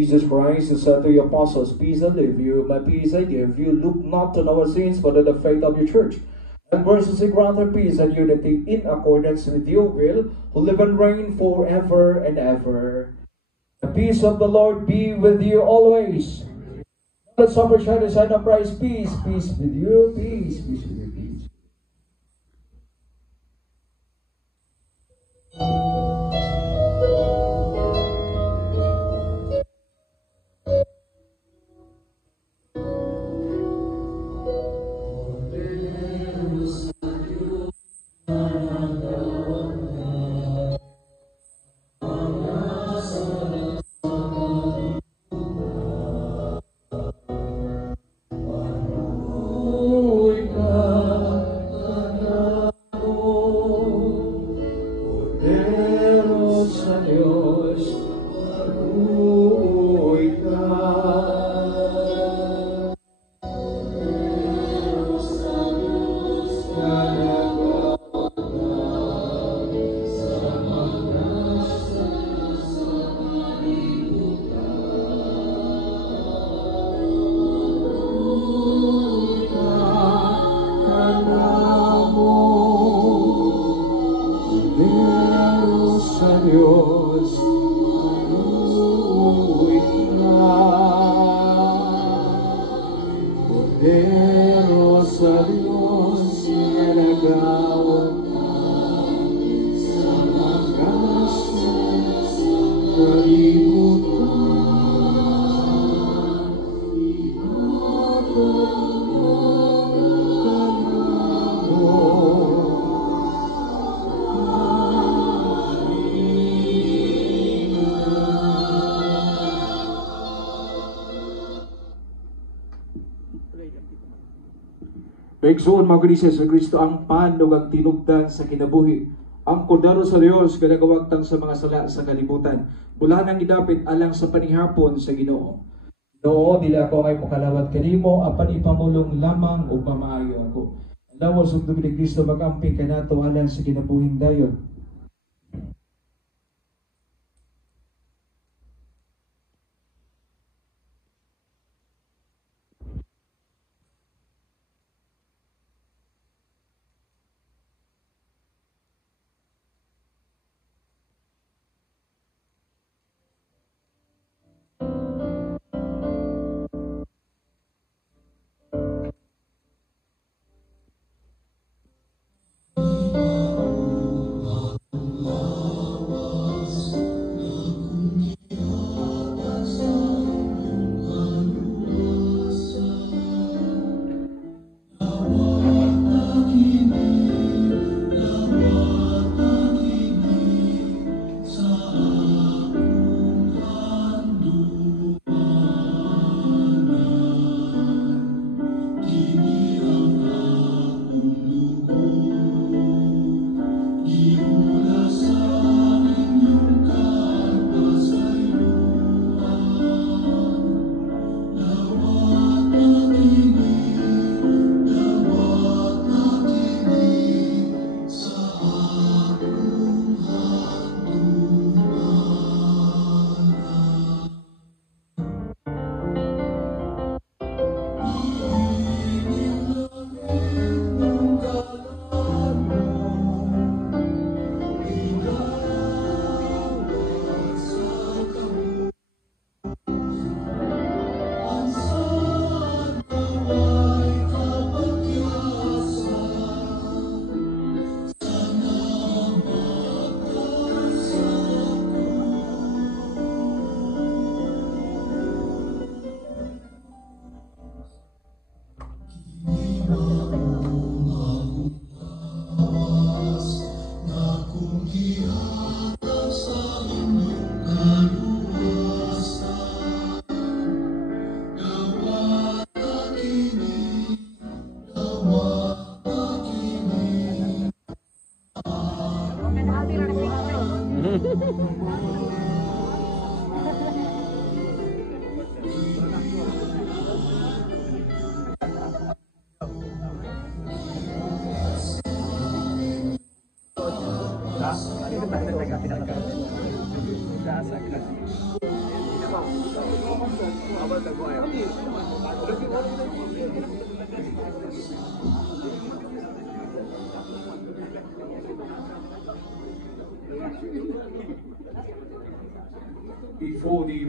Jesus Christ, who said to the apostles, "Peace I leave you, my peace I give you. Look not on our sins, but on the faith of your church. And graciously grant her peace and unity in accordance with your will, who live and reign forever and ever." The peace of the Lord be with you always. Let's offer shine the sign of Christ. Peace, peace with you, peace, peace with you, peace. Kaigsoon mga Kristo sa Kristo ang pan ug ang tinubdan sa kinabuhi. Ang kordero sa Dios kadagawagtang sa mga sala sa kalibutan. Bulahan ang gidapit alang sa panihapon sa Ginoo. Ginoo, dili ako ay makalawat kanimo apan ipamulong lamang ug pamaayo ako. Lawas ug dugi ni Kristo magamping kanato alang sa kinabuhing dayon. Sa Before the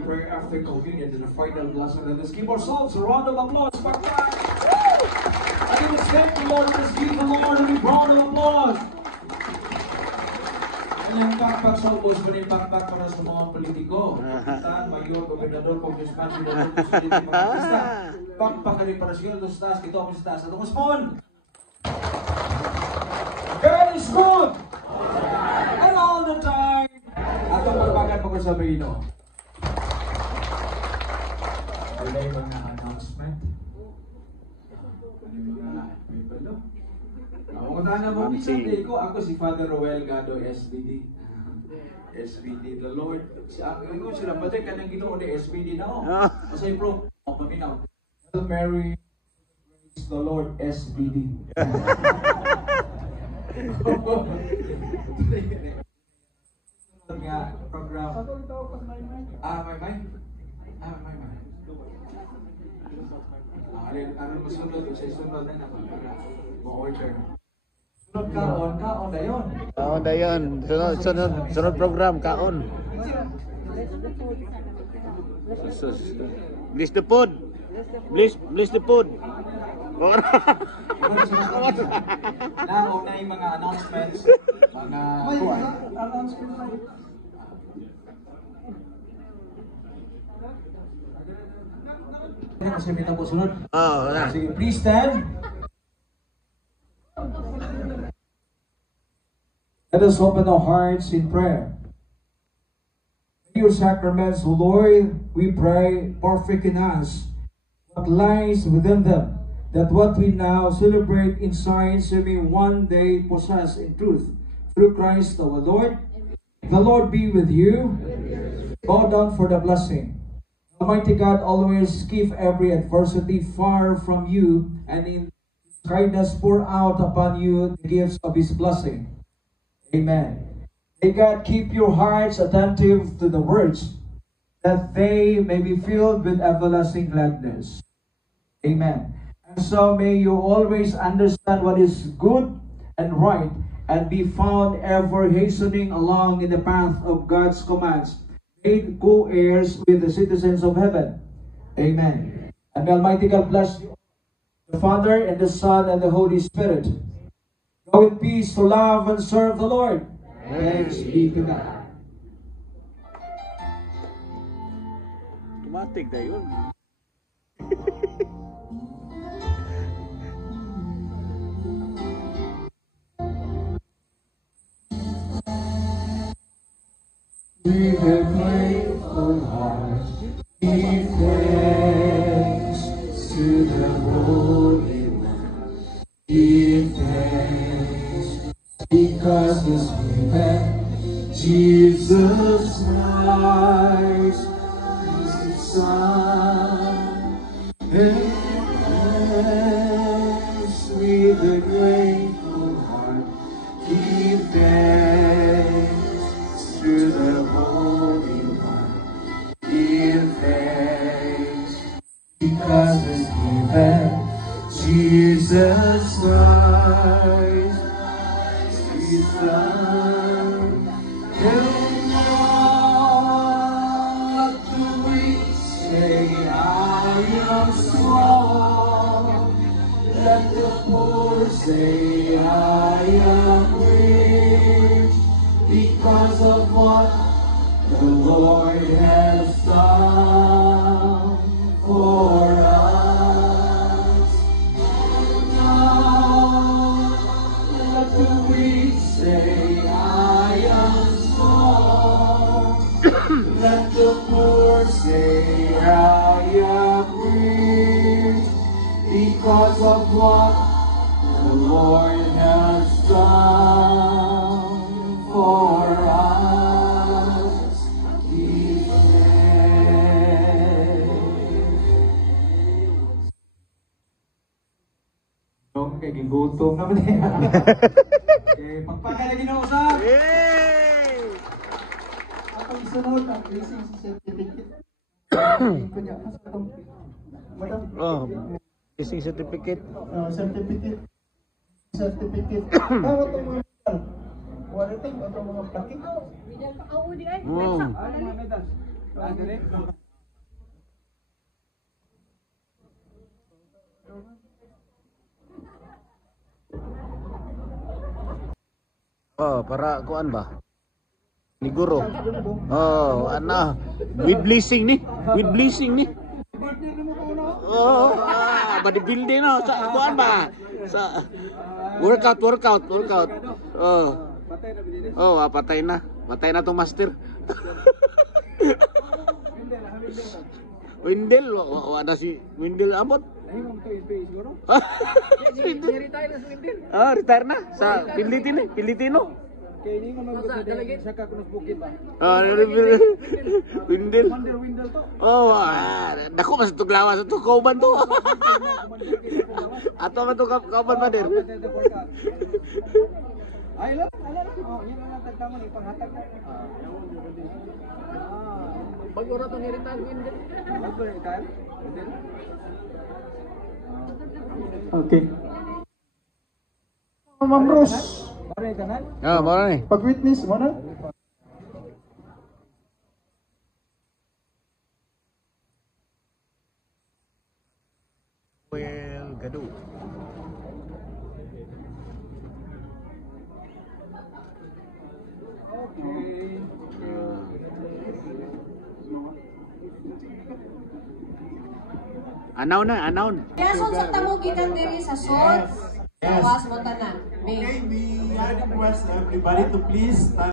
prayer after communion and the final blessing, let us give ourselves a round of applause. I respect the Lord. Let's give the Lord a big round of applause. Ang pakpak sa ubos mo na yung pakpak para sa mga politiko. Kapitan, mayor, gobernador, congressman, senador, presidente, mga artista. Pakpak ka rin para sa iyo. Dos taas, kito ako sa taas. At umaspon! God is good! And all the time! At ang magpagan pa ko sa Panginoon. Wala yung mga announcement. Ano yung mga Bible? Ako na mo ni Sunday ko, ako si Father Roel Gado, SBD. SBD, the Lord. Ako sila, pati ka nang Ginoo ni SBD na ako. Masay bro, ako paminaw. Hail Mary, praise the Lord, SBD. Nga, program. May. Ano masunod, sa sunod na naman para ma-order. Sunod kaon na yun. Kaon na yun. Sunod program, kaon. Bless the food. Bless the food. Nauna yung mga announcements, mga kuwan. Kasi may tapos sunod. Sige, please stand. Let us open our hearts in prayer. Your sacraments, O Lord, we pray, perfect in us what lies within them, that what we now celebrate in science we may one day possess in truth. Through Christ our Lord. The Lord be with you. Bow down for the blessing. Almighty God, always keep every adversity far from you, and in kindness pour out upon you the gifts of His blessing. Amen. May God keep your hearts attentive to the words, that they may be filled with everlasting gladness. Amen. And so may you always understand what is good and right, and be found ever hastening along in the path of God's commands, made co-heirs with the citizens of heaven. Amen. And may Almighty God bless you, the Father, and the Son, and the Holy Spirit. Go in peace to love and serve the Lord. Thanks be to God. Automatic na yun. With a grateful heart, give thanks to the Holy One. Give thanks because He's given Jesus Christ, His Son. And thanks with a grateful heart, give thanks to the Holy One. Give thanks because He's given Jesus Christ, His Son. And not the weak say, I am strong. Let the poor say, I am rich, because of what the Lord has done for us. Now let the weak say, I am strong. Let the poor say, I am rich, because of what the Lord has done for us. Give thanks. Kay gigutom naman eh. Okay, pagpaga na ginausap. Yay! At ang sunod, ang blessing certificate. Kunya, asa itong, madam, Oh, blessing certificate. certificate. Certificate. Tama itong mga medal. Wala itong mga plaque. Oh, para kuan ba? Ni guro. Oh, ana. With blessing ni. With blessing ni. Oh, bodybuilding no sa kuan ba? Sa workout. Oh. Oh, patay na. Patay na tong master. Windel, wala si Windel abot. Ah, retire na sa Pilitino. Ah, Windel. Oh, dako mas tuglawa sa to kauban to. Ato man to kauban ba dir? Ay lang. Oh, yun lang tagtaman ipanghatag. Pag-ura to ni retire Windel. Pag-retire? Windel? Okay. Ma'am Rose, Pare tanan? Ah, mara ni. pag-witness mo na? Well, gado. Anaw. Yason sa tamo gikan diri sa sod. Tawas mo tanan. Okay, we request everybody to please stand